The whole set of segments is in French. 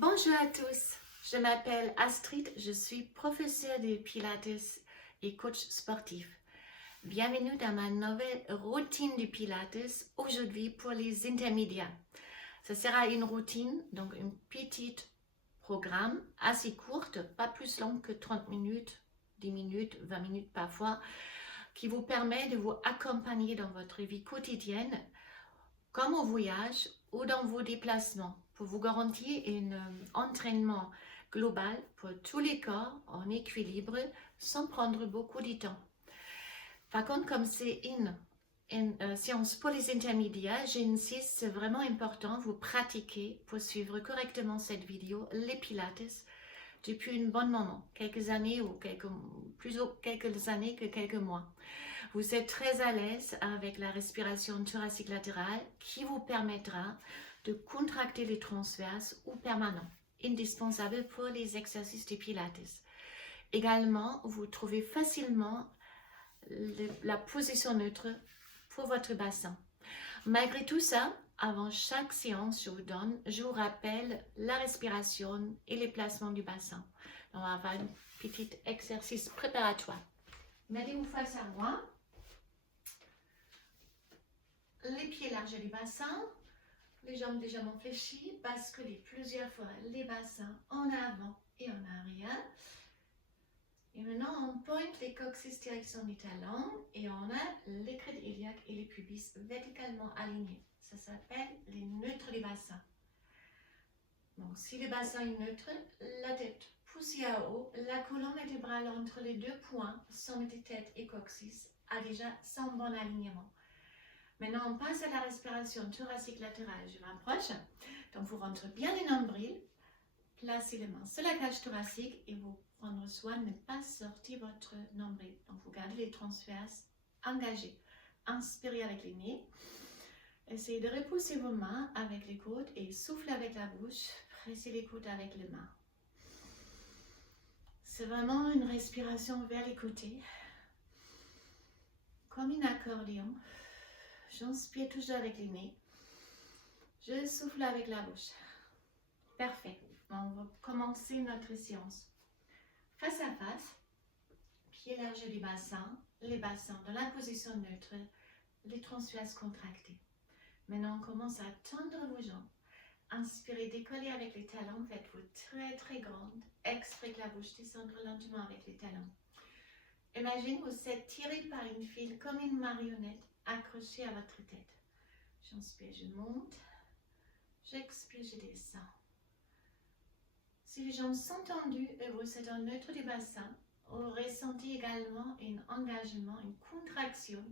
Bonjour à tous, je m'appelle Astrid, je suis professeure de Pilates et coach sportif. Bienvenue dans ma nouvelle routine du Pilates, aujourd'hui pour les intermédiaires. Ce sera une routine, donc un petit programme assez courte, pas plus long que 30 minutes, 10 minutes, 20 minutes parfois, qui vous permet de vous accompagner dans votre vie quotidienne, comme au voyage ou dans vos déplacements, pour vous garantir un entraînement global pour tous les corps en équilibre sans prendre beaucoup de temps. Par contre, comme c'est une séance pour les intermédiaires, j'insiste, c'est vraiment important, vous pratiquez pour suivre correctement cette vidéo, les Pilates, depuis un bon moment, quelques années ou quelques années que quelques mois. Vous êtes très à l'aise avec la respiration thoracique latérale qui vous permettra de contracter les transverses ou permanents, indispensables pour les exercices de Pilates. Également, vous trouvez facilement la position neutre pour votre bassin. Malgré tout ça, avant chaque séance, je vous rappelle la respiration et les placements du bassin. On va faire un petit exercice préparatoire. Mettez-vous face à moi. Les pieds larges du bassin, les jambes légèrement fléchies, basculez plusieurs fois les bassins en avant et en arrière. Et maintenant, on pointe les coccyx direction des talons et on a les crêtes iliaques et les pubis verticalement alignés. Ça s'appelle les neutres du bassin. Donc, si le bassin est neutre, la tête poussée à haut, la colonne vertébrale entre les deux points, sommet de tête et coccyx, a déjà son bon alignement. Maintenant, on passe à la respiration thoracique latérale. Je m'approche. Donc, vous rentrez bien les nombrils. Placez les mains sur la cage thoracique et vous prendre soin de ne pas sortir votre nombril. Donc, vous gardez les transverses engagés. Inspirez avec les nez. Essayez de repousser vos mains avec les côtes et soufflez avec la bouche. Pressez les côtes avec les mains. C'est vraiment une respiration vers les côtés. Comme un accordéon. J'inspire toujours avec les nez. Je souffle avec la bouche. Parfait. On va commencer notre séance. Face à face, pieds larges du bassin, les bassins dans la position neutre, les transverses contractés. Maintenant, on commence à tendre vos jambes. Inspirez, décollez avec les talons, faites-vous très très grande. Expirez la bouche, descendre lentement avec les talons. Imaginez vous êtes tiré par une file comme une marionnette accrochée à votre tête. J'inspire, je monte. J'expire, je descends. Si les jambes sont tendues et vous êtes en neutre du bassin, vous ressentez également un engagement, une contraction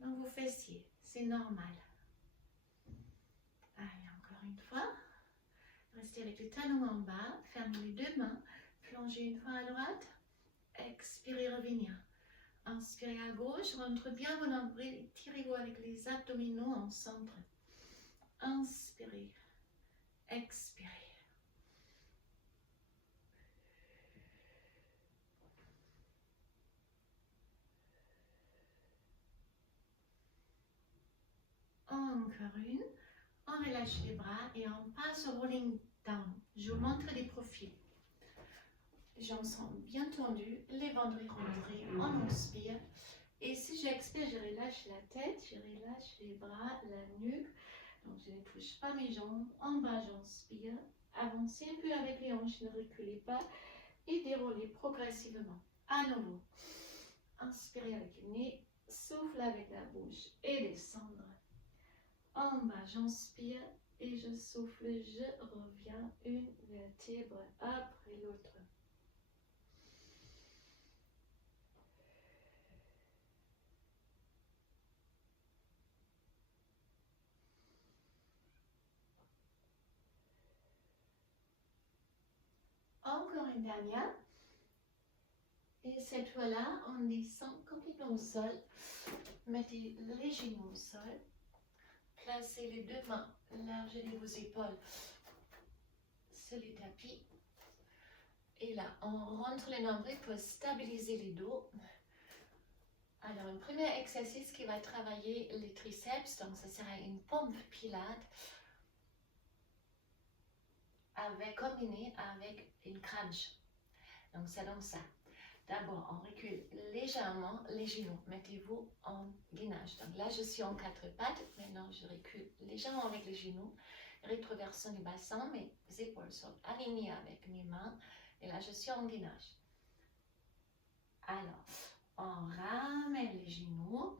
dans vos fessiers. C'est normal. Allez, encore une fois. Restez avec les talons en bas. Fermez les deux mains. Plongez une fois à droite. Expirez, revenir. Inspirez à gauche. Rentrez bien vos nombrils. Tirez-vous avec les abdominaux en centre. Inspirez. Expirez. Encore une. On relâche les bras et on passe au rolling down. Je vous montre des profils. Les jambes sont bien tendues, les ventres rentrés, on inspire. Et si j'expire, je relâche la tête, je relâche les bras, la nuque. Donc je ne touche pas mes jambes. En bas, j'inspire. Avancez un peu avec les hanches, ne reculez pas. Et déroulez progressivement. À nouveau. Inspirez avec le nez, souffle avec la bouche et descendre. En bas, j'inspire et je souffle, je reviens une vertèbre après l'autre. Encore une dernière. Et cette fois-là, on descend complètement au sol. Mettez les genoux au sol. Placez les deux mains larges de vos épaules sur le tapis. Et là, on rentre les nombrils pour stabiliser les dos. Alors, un premier exercice qui va travailler les triceps. Donc, ce sera une pompe pilate. combiné avec une crunch. Donc, c'est donc ça. D'abord, on recule légèrement les genoux. Mettez-vous en gainage. Donc là, je suis en quatre pattes. Maintenant, je recule légèrement avec les genoux. Rétroversion du bassin. Mes épaules sont alignées avec mes mains. Et là, je suis en gainage. Alors, on ramène les genoux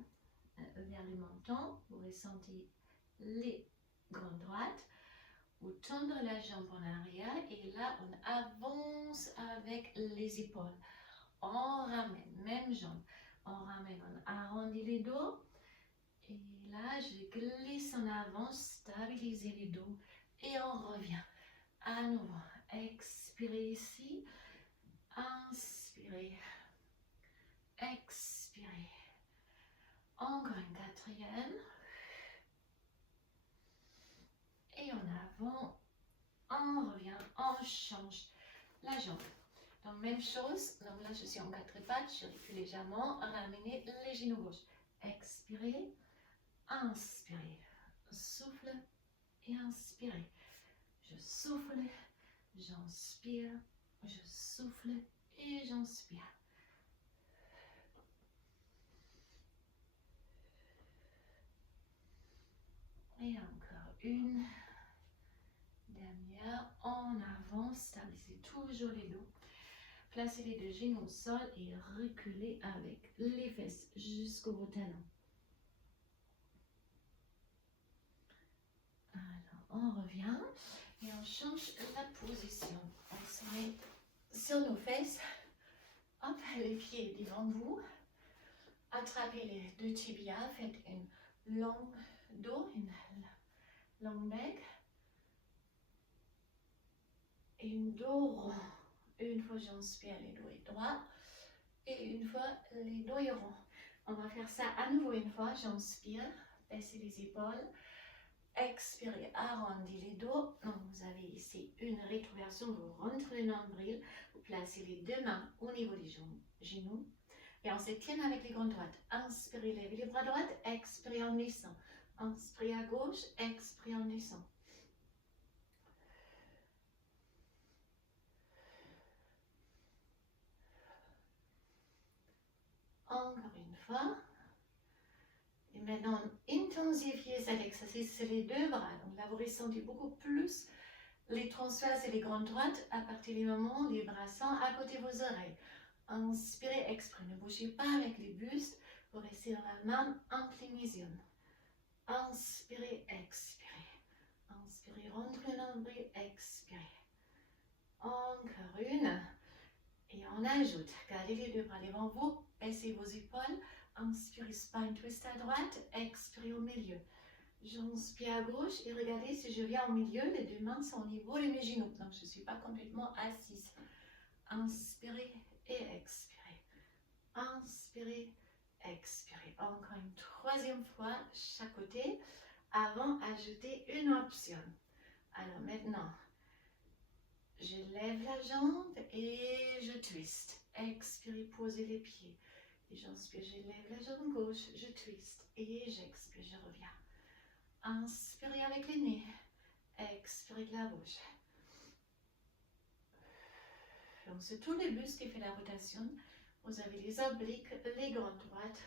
vers le menton. Vous ressentez les grandes droites. Vous tendez la jambe en arrière. Et là, on avance avec les épaules. On ramène, même jambe. On ramène, on arrondit les dos. Et là, je glisse en avant, stabiliser les dos. Et on revient. À nouveau, expirez ici. Inspirez. Expirez. Encore une quatrième. Et en avant, on revient, on change la jambe. Donc, même chose. Donc là, je suis en quatre pattes. Je recule légèrement. Ramenez les genoux gauche. Expirez. Inspirez. Souffle. Et inspirez. Je souffle. J'inspire. Je souffle. Et j'inspire. Et encore une. Dernière. En avant. Stabilisez toujours les dos. Placez les deux genoux au sol et reculez avec les fesses jusqu'au talon. Alors, on revient et on change la position. On se met sur nos fesses. Hop, les pieds devant vous. Attrapez les deux tibias. Faites une longue dos, une longue bec. Et une dos rond. Une fois j'inspire, les dos est droit. Et une fois, les dos est rond. On va faire ça à nouveau une fois. J'inspire, baissez les épaules. Expirez, arrondissez les dos. Donc, vous avez ici une rétroversion. Vous rentrez le nombril. Vous placez les deux mains au niveau des genoux. Et on se tient avec les grandes droites. Inspirez, levez les bras droits. Expirez en descend. Inspirez à gauche. Expirez en descend. Encore une fois. Et maintenant, intensifiez cet exercice sur les deux bras. Donc là, vous ressentez beaucoup plus les transverses et les grandes droites à partir du moment où les bras sont à côté de vos oreilles. Inspirez, expirez. Ne bougez pas avec les bustes. Vous restez dans la même inclinaison. Inspirez, expirez. Inspirez, rentrez le nombril, expirez. Encore une. Et on ajoute. Gardez les deux bras devant vous. Baissez vos épaules. Inspirez, spine twist à droite. Expirez au milieu. J'inspire à gauche et regardez si je viens au milieu. Les deux mains sont au niveau de mes genoux. Donc je ne suis pas complètement assise. Inspirez et expirez. Inspirez, expirez. Encore une troisième fois chaque côté avant d'ajouter une option. Alors maintenant, je lève la jambe et je twist. Expirez, posez les pieds. Et j'inspire, je lève la jambe gauche, je twist. Et j'expire, je reviens. Inspirez avec les nez. Expirez de la bouche. Donc c'est tout le buste qui fait la rotation. Vous avez les obliques, les grandes droites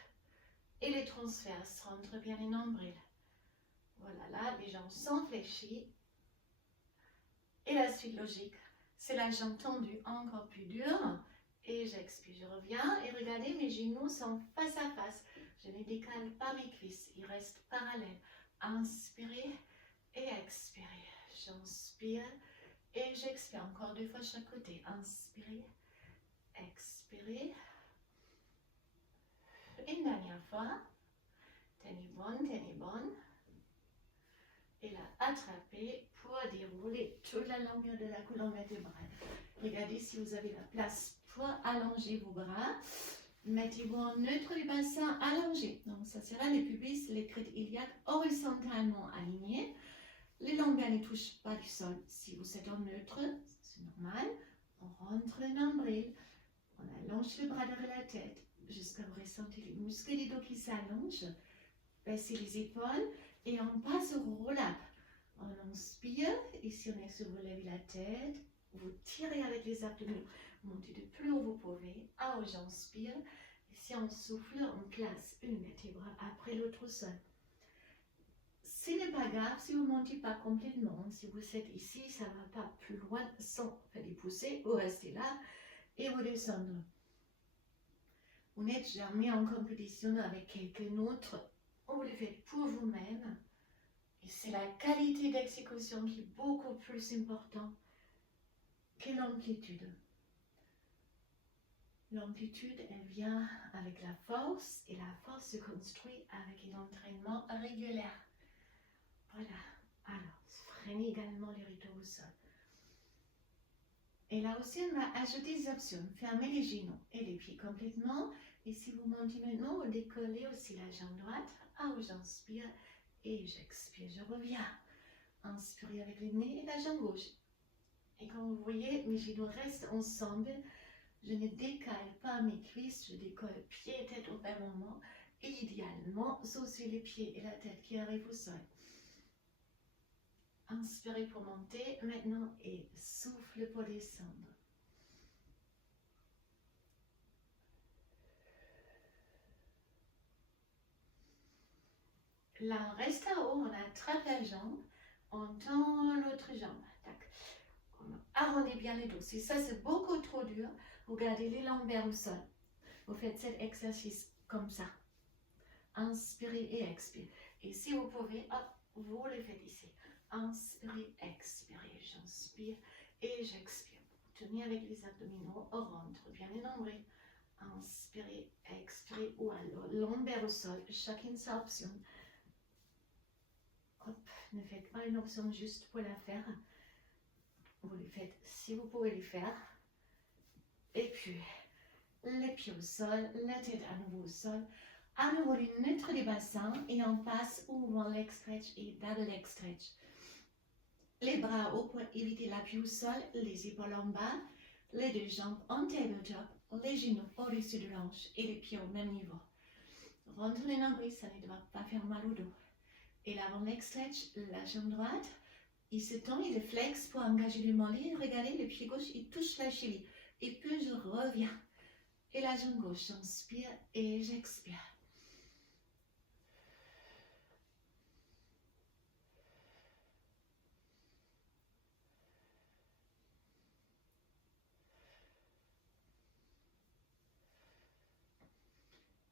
et les transverses. Rentre bien les nombrils. Voilà, là, les jambes sont fléchies. Et la suite logique, c'est la jambe tendue, encore plus dure. Et j'expire, je reviens. Et regardez, mes genoux sont face à face. Je ne décale pas mes cuisses, ils restent parallèles. Inspirez et expirez. J'inspire et j'expire. Encore deux fois chaque côté. Inspirez, expirez. Une dernière fois. Tenez bonne. Et là, attrapez pour dérouler toute la longueur de la colonne vertébrale. Regardez si vous avez la place pour allonger vos bras. Mettez-vous en neutre du bassin allongé. Donc, ça sera les pubis, les crêtes iliaques horizontalement alignés. Les lombaires ne touchent pas du sol. Si vous êtes en neutre, c'est normal. On rentre le nombril. On allonge le bras derrière la tête jusqu'à vous ressentir les muscles du dos qui s'allongent. Baissez les épaules et on passe au roll-up. On inspire, ici on est sur vous levez la tête, vous tirez avec les abdominaux, montez de plus haut vous pouvez. Ah, j'inspire, ici on souffle, on place une vertébrale après l'autre au sol. Ce n'est pas grave si vous ne montez pas complètement, si vous êtes ici, ça ne va pas plus loin sans faire des poussées, vous restez là et vous descendez. Vous n'êtes jamais en compétition avec quelqu'un d'autre, vous le faites pour vous-même. Et c'est la qualité d'exécution qui est beaucoup plus importante que l'amplitude. L'amplitude, elle vient avec la force et la force se construit avec l'entraînement régulier. Voilà. Alors, freinez également les rythmes au sol. Et là aussi, on va ajouter des options. Fermez les genoux et les pieds complètement. Et si vous montez maintenant, vous décollez aussi la jambe droite. Ah, j'inspire et j'expire, je reviens. Inspirez avec le nez et la jambe gauche. Et comme vous voyez, mes genoux restent ensemble. Je ne décale pas mes cuisses, je décolle pied et tête au même moment. Et idéalement, c'est aussi les pieds et la tête qui arrivent au sol. Inspirez pour monter maintenant et souffle pour descendre. Là, on reste à haut, on attrape la jambe, on tend l'autre jambe. Tac. On arrondit bien les dos. Si ça c'est beaucoup trop dur, vous gardez les lombaires au sol. Vous faites cet exercice comme ça. Inspirez et expirez. Et si vous pouvez, hop, vous le faites ici. Inspirez, expirez. J'inspire et j'expire. Tenez avec les abdominaux, on rentre bien les nombrils. Inspirez, expirez ou alors lombaire au sol. Chacune sa option. Hop, ne faites pas une option juste pour la faire. Vous le faites si vous pouvez le faire. Et puis, les pieds au sol, la tête à nouveau au sol. À nouveau, le neutre du bassin et on passe au mouvement leg stretch et double leg stretch. Les bras hauts pour éviter l'appui au sol, les épaules en bas, les deux jambes en tabletop, les genoux au-dessus de l'hanche et les pieds au même niveau. Rentre les nombrils, ça ne doit pas faire mal au dos. Et l'avant leg stretch, la jambe droite, il se tend, il flex pour engager le mollet. Regardez, le pied gauche, il touche la cheville. Et puis je reviens. Et la jambe gauche, j'inspire et j'expire.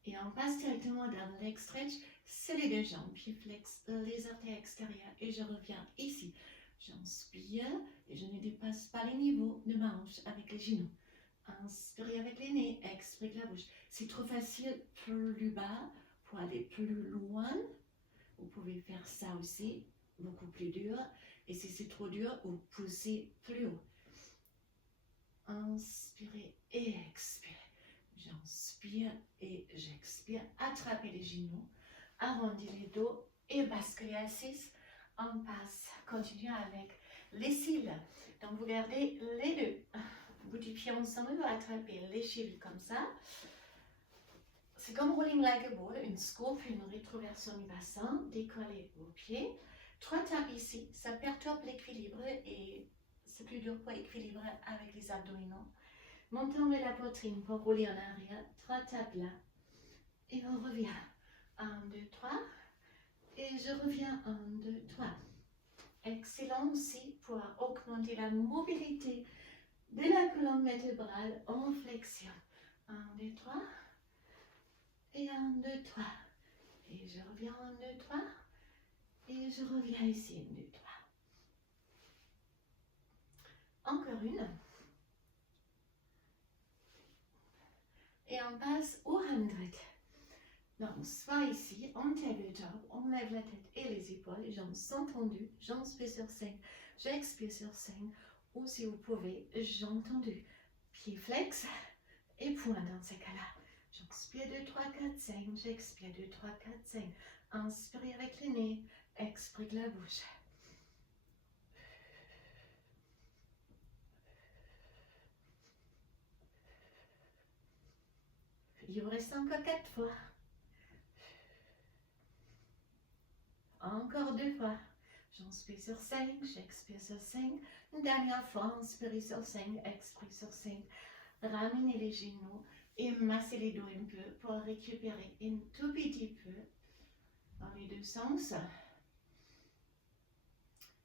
Et on passe directement dans le leg stretch, c'est les deux jambes, pieds flex, les orteils extérieurs. Et je reviens ici. J'inspire et je ne dépasse pas les niveaux de ma hanche avec les genoux. Inspirez avec les nez, expirez avec la bouche. C'est trop facile, plus bas, pour aller plus loin. Vous pouvez faire ça aussi, beaucoup plus dur. Et si c'est trop dur, vous poussez plus haut. Inspirez et expirez. J'inspire et j'expire. Attrapez les genoux, arrondis les dos et basculez à 6. On passe, continuez avec les cils. Donc vous gardez les deux bout du pied ensemble, vous attrapez les chevilles comme ça. C'est comme rolling like a ball, une scope, une rétroversion du bassin. Décollez vos pieds. 3 tapes ici, ça perturbe l'équilibre et c'est plus dur pour équilibrer avec les abdominaux. Montons la poitrine pour rouler en arrière. 3 tapes là. Et on revient. 1, 2, 3. Et je reviens. 1, 2, 3. Excellent aussi pour augmenter la mobilité de la colonne vertébrale en flexion. 1, 2, 3. Et 1, 2, 3. Et je reviens. 1, 2, 3. Et je reviens ici. 1, 2, 3. Encore une. Et on passe au 100. Donc, soit ici, on tabletop, on lève la tête et les épaules, les jambes sont tendues, j'inspire sur 5, j'expire sur 5, ou si vous pouvez, jambes tendues, pieds flex et point dans ces cas-là. J'inspire 2, 3, 4, 5, j'expire 2, 3, 4, 5. Inspirez avec le nez, expirez avec la bouche. Il vous reste encore 4 fois. Encore 2 fois. J'inspire sur 5, j'expire sur 5. Une dernière fois, inspirez sur 5, expire sur 5. Ramenez les genoux et massez les dos un peu pour récupérer un tout petit peu dans les deux sens.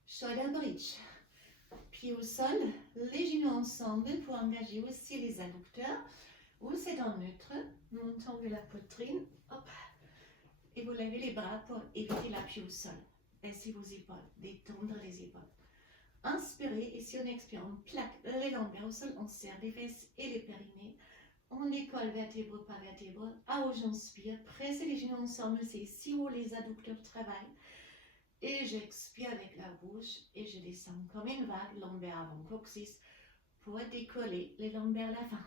Shoulder bridge. Pieds au sol, les genoux ensemble pour engager aussi les adducteurs. Vous c'est en neutre, montons vers la poitrine, hop, et vous levez les bras pour éviter l'appui au sol. Baissez vos épaules, détendre les épaules. Inspirez et si on expire, on plaque les lombaires au sol, on serre les fesses et les périnées. On décolle vertèbre par vertèbre. À haut, j'inspire, pressez les genoux ensemble, c'est ici où les adducteurs travaillent. Et j'expire avec la bouche et je descends comme une vague, lombaire avant coccyx, pour décoller les lombaires à la fin.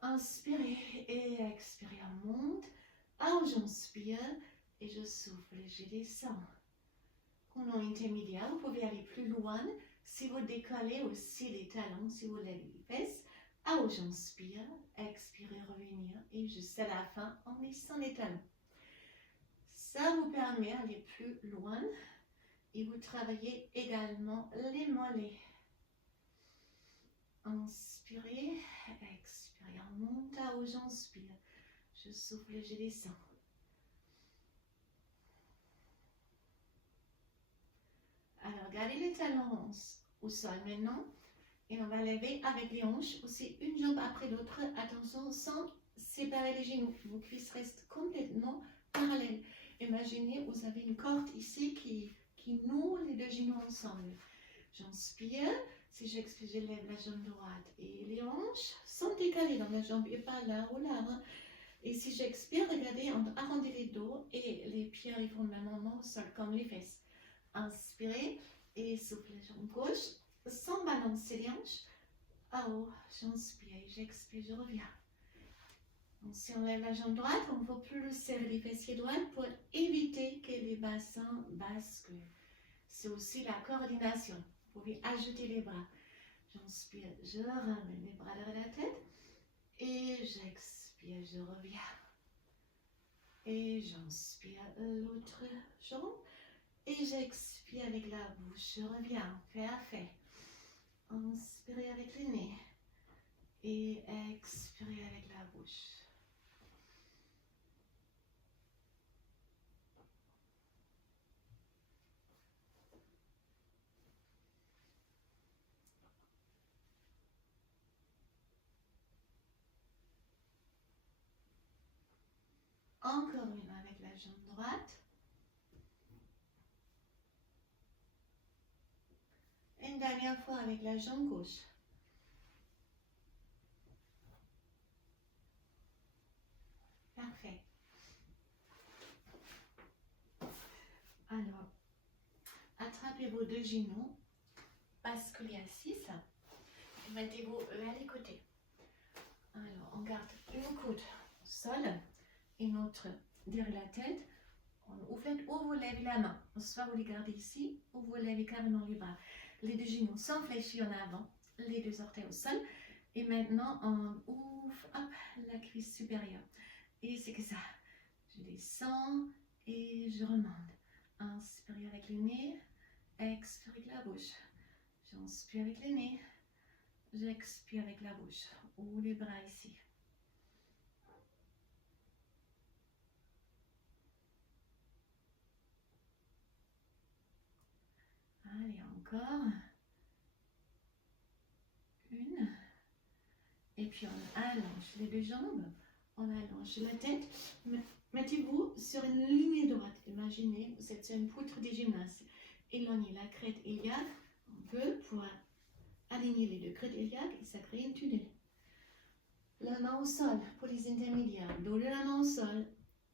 Inspirez et expirez, on monte. Alors j'inspire et je souffle et je descends. Colonne intermédiaire, vous pouvez aller plus loin si vous décollez aussi les talons, si vous levez les fesses. Alors j'inspire, expirez, revenir et jusqu'à la fin, on descend les talons. Ça vous permet d'aller plus loin et vous travaillez également les mollets. Inspirez, expirez, on monte, à haut, j'inspire. Je souffle et je descends. Alors, gardez les talons au sol maintenant. Et on va lever avec les hanches aussi une jambe après l'autre. Attention, sans séparer les genoux. Vos cuisses restent complètement parallèles. Imaginez, vous avez une corde ici qui noue les deux genoux ensemble. J'inspire. Si j'expire, je lève la jambe droite. Et les hanches sont décalées dans la jambe et pas là ou là. Hein. Et si j'expire, regardez, on arrondit les dos et les pieds arriveront maintenant au sol comme les fesses. Inspirez et soufflez la jambe gauche sans balancer les hanches. Ah oh, j'inspire, j'expire, je reviens. Donc, si on lève la jambe droite, on ne peut plus serrer les fessiers droits pour éviter que les bassins basculent. C'est aussi la coordination. Vous pouvez ajouter les bras. J'inspire, je ramène les bras derrière la tête. Et j'expire, je reviens. Et j'inspire l'autre jambe. Et j'expire avec la bouche, je reviens. Parfait. Inspirez avec le nez. Et expirez avec la bouche. Encore une avec la jambe droite. Une dernière fois avec la jambe gauche. Parfait. Alors, attrapez vos deux genoux, basculez à 6 et mettez-vous à les côtés. Alors, on garde une coude au sol, une autre derrière la tête. Vous faites ou vous levez la main, soit vous les gardez ici, ou vous levez carrément les bras. Les deux genoux sont fléchis en avant, les deux orteils au sol. Et maintenant, on ouvre hop, la cuisse supérieure. Et c'est que ça. Je descends et je remonte. Inspirez avec le nez, expirez avec la bouche. J'inspire avec le nez, j'expire avec la bouche. Ou les bras ici. Allez, encore. Une. Et puis on allonge les deux jambes. On allonge la tête. Mettez-vous sur une ligne droite. Imaginez, vous êtes sur une poutre de gymnase. Éloignez la crête iliaque un peu pour aligner les deux crêtes iliaques et ça crée un tunnel. La main au sol pour les intermédiaires. Dos de la main au sol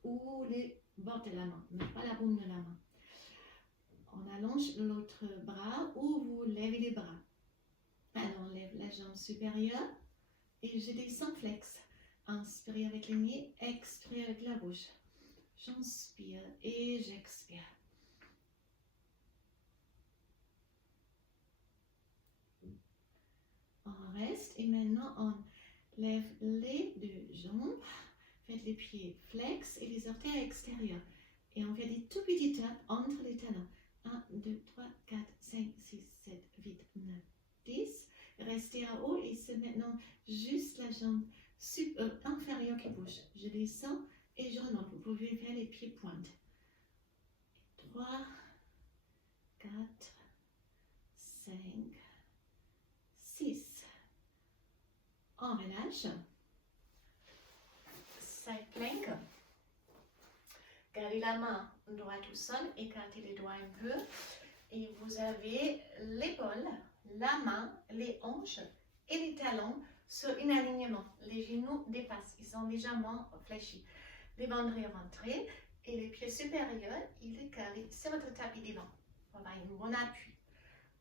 ou les bords de la main, mais pas la paume de la main. On allonge l'autre bras ou vous levez les bras. Alors on lève la jambe supérieure et je descends flex. Inspirez avec le nez, expirez avec la bouche. J'inspire et j'expire. On reste et maintenant on lève les deux jambes. Faites les pieds flex et les orteils extérieurs. Et on fait des tout petits tapes entre les talons. 1, 2, 3, 4, 5, 6, 7, 8, 9, 10. Restez à haut et c'est maintenant juste la jambe inférieure qui bouge. Je descends et je remonte. Vous pouvez faire les pieds pointes. 3, 4, 5, 6. On relâche. Side plank. Gardez la main droite au sol, écartez les doigts un peu. Et vous avez l'épaule, la main, les hanches et les talons sur un alignement. Les genoux dépassent, ils sont légèrement fléchis. Les ventres rentrés et les pieds supérieurs, il est carré sur votre tapis d'avant. On va avoir un bon appui.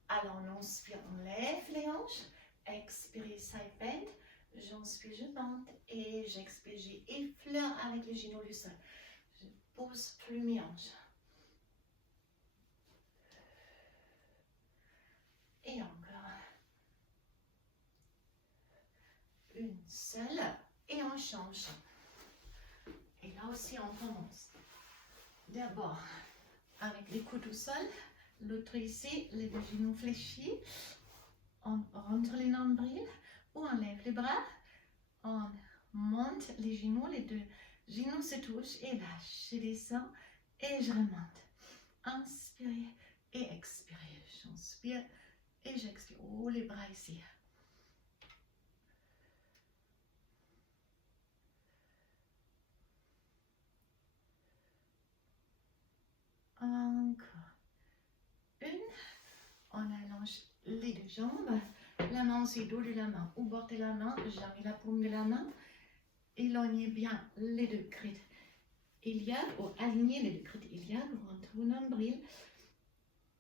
Alors on inspire, on lève les hanches, expirez side bend, j'inspire, je monte et j'expire, j'effleure avec les genoux du sol. Je pose plus mes hanches. Et encore. Une seule et on change. Et là aussi on commence. D'abord avec les coudes au sol, l'autre ici, les deux genoux fléchis. On rentre les nombrils ou on lève les bras. On monte les genoux, les deux genoux se touchent et là je descends et je remonte. Inspirez et expirez. J'inspire et j'expire. Oh, les bras ici. Encore une. On allonge les deux jambes. La main sur le dos de la main. Ou bord de la main, jamais la paume de la main. Éloignez bien les deux crites iliades ou alignez les deux crites iliades. Rentre au nombril.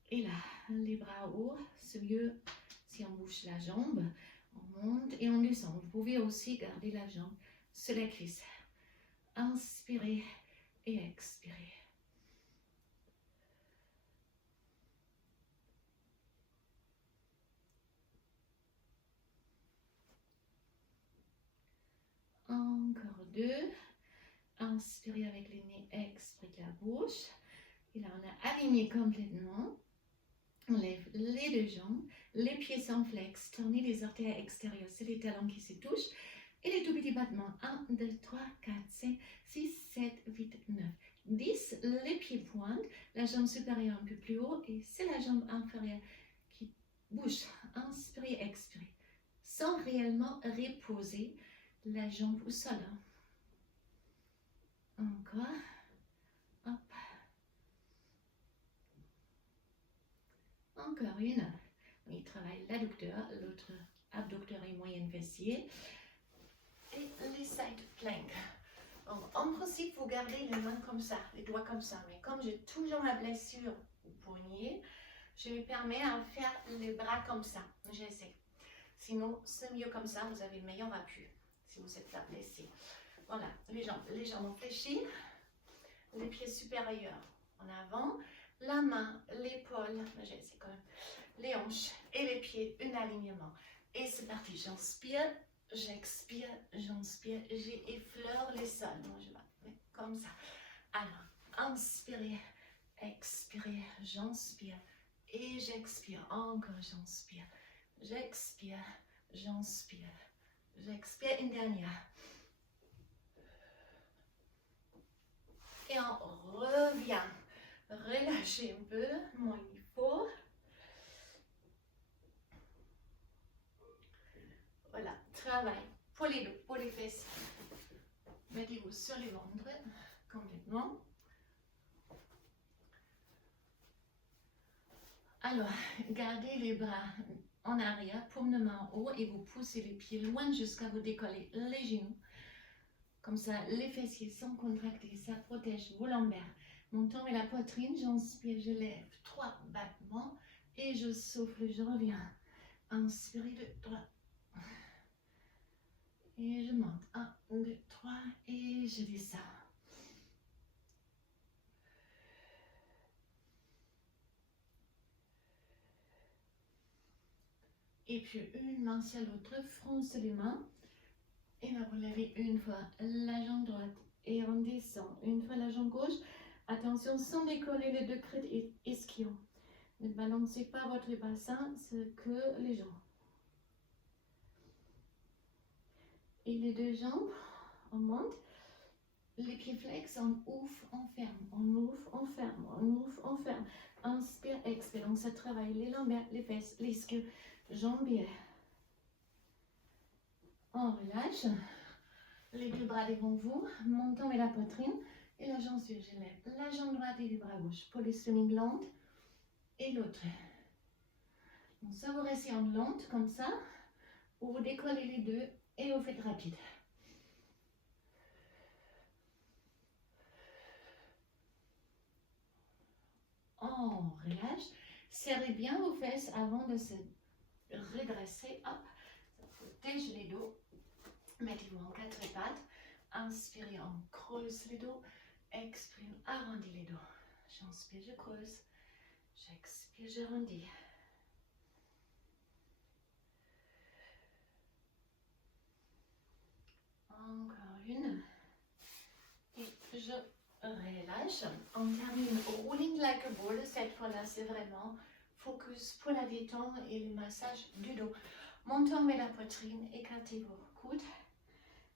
Et là, les bras hauts, c'est mieux si on bouge la jambe. On monte et on descend. Vous pouvez aussi garder la jambe sur la cuisse. Inspirez et expirez. Encore deux. Inspirez avec les nez, expirez la bouche. Et là, on a aligné complètement. On lève les deux jambes, les pieds sont flex, tournez les orteils extérieurs, c'est les talons qui se touchent. Et les tout petits battements, 1, 2, 3, 4, 5, 6, 7, 8, 9, 10. Les pieds pointent, la jambe supérieure un peu plus haut et c'est la jambe inférieure qui bouge. Inspirez, expirez, sans réellement reposer la jambe au sol. Encore. Hop. Encore une. Il travaille l'adducteur, l'autre abducteur et moyen fessier. Et les side plank. Donc, en principe, vous gardez les mains comme ça, les doigts comme ça. Mais comme j'ai toujours ma blessure au poignet, je me permets à faire les bras comme ça. J'essaie. Sinon, c'est mieux comme ça, vous avez meilleur appui si vous êtes là blessé. Voilà, les jambes fléchies, les pieds supérieurs en avant, la main, l'épaule, j'essaie quand même, les hanches et les pieds, un alignement. Et c'est parti, j'inspire, j'expire, j'inspire, j'effleure les sols. Donc je vais comme ça. Alors, inspirez, expirez, j'inspire et j'expire. Encore, j'inspire, j'expire, j'inspire, j'expire. Une dernière. Et on revient. Relâchez un peu, moins il faut. Voilà, travail pour les dos, pour les fesses. Mettez-vous sur les ventres complètement. Alors, gardez les bras en arrière, paume de main en haut et vous poussez les pieds loin jusqu'à vous décoller les genoux. Comme ça, les fessiers sont contractés, ça protège vos lombaires. Mon temps et la poitrine, j'inspire, je lève 3 battements et je souffle, je reviens. Inspirez 2, 3. Et je monte. 1, 2, 3 et je descends. Et puis une main sur l'autre, froncez les mains. Et là, vous levez une fois la jambe droite et on descend. Une fois la jambe gauche. Attention, sans décoller les deux crêtes ischions. Ne balancez pas votre bassin, c'est que les jambes. Et les deux jambes, on monte. Les pieds flex, on ouvre, on ferme, on ouvre, on ferme, on ouvre, on ferme. Inspire, expire. Donc ça travaille les lombaires, les fesses, les ischios, jambiers. On relâche. Les deux bras devant vous, menton et la poitrine. Et la jambe sur, je lève la jambe droite et le bras gauche. Pour les swimming lente et l'autre. Donc ça, vous restez en lente comme ça. Ou vous décollez les deux et vous faites rapide. On relâche. Serrez bien vos fesses avant de se redresser. Hop. Protège les dos. Mettez-vous en quatre pattes. Inspirez, on creuse les dos. Expire, arrondis les dos. J'inspire, je creuse. J'expire, j'arrondis. Encore une. Et je relâche. On termine rolling like a ball. Cette fois-là, c'est vraiment focus pour la détente et le massage du dos. Menton vers la poitrine, écartez vos coudes,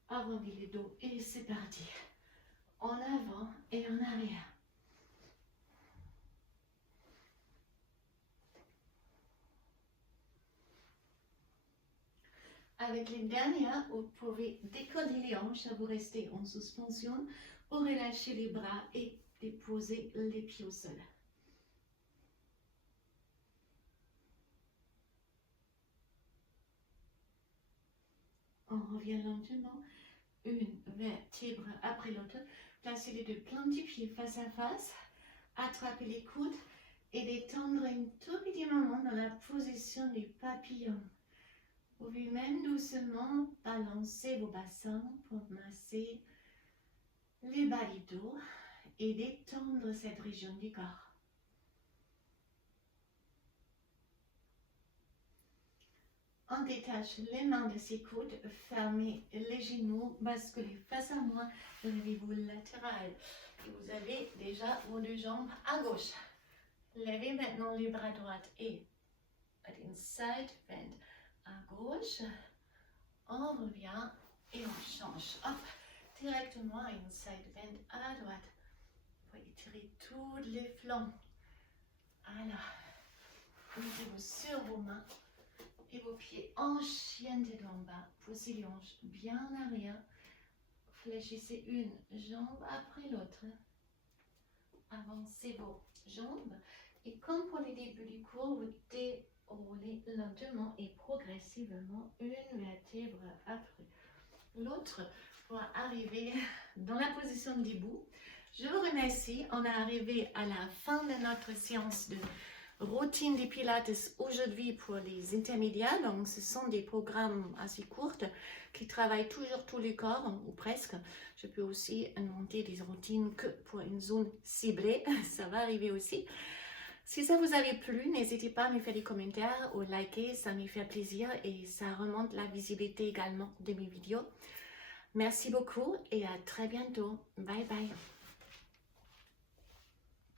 arrondis les dos et c'est parti. En avant et en arrière. Avec les dernières, vous pouvez décoller les hanches, vous restez en suspension ou relâcher les bras et déposer les pieds au sol. On revient lentement, une vertèbre après l'autre. Placez les deux plans du pied face à face. Attrapez les coudes et détendre un tout petit moment dans la position du papillon. Vous pouvez même doucement balancer vos bassins pour masser les bas du dos et détendre cette région du corps. On détache les mains de ses coudes, fermez les genoux, basculez face à moi, levez-vous latéral. Vous avez déjà vos deux jambes à gauche. Levez maintenant les bras droits et inside bend à gauche. On revient et on change. Hop, directement inside bend à droite. Vous pouvez étirer tous les flancs. Alors, mettez-vous sur vos mains. Et vos pieds en chien tête en bas. Poussez les hanches bien en arrière. Fléchissez une jambe après l'autre. Avancez vos jambes. Et comme pour les débuts du cours, vous déroulez lentement et progressivement une vertèbre après l'autre pour arriver dans la position debout. Je vous remercie. On est arrivé à la fin de notre séance de routine des Pilates aujourd'hui pour les intermédiaires. Donc, ce sont des programmes assez courts qui travaillent toujours tous les corps, ou presque. Je peux aussi inventer des routines que pour une zone ciblée. Ça va arriver aussi. Si ça vous avait plu, n'hésitez pas à me faire des commentaires ou liker. Ça me fait plaisir et ça remonte la visibilité également de mes vidéos. Merci beaucoup et à très bientôt. Bye bye.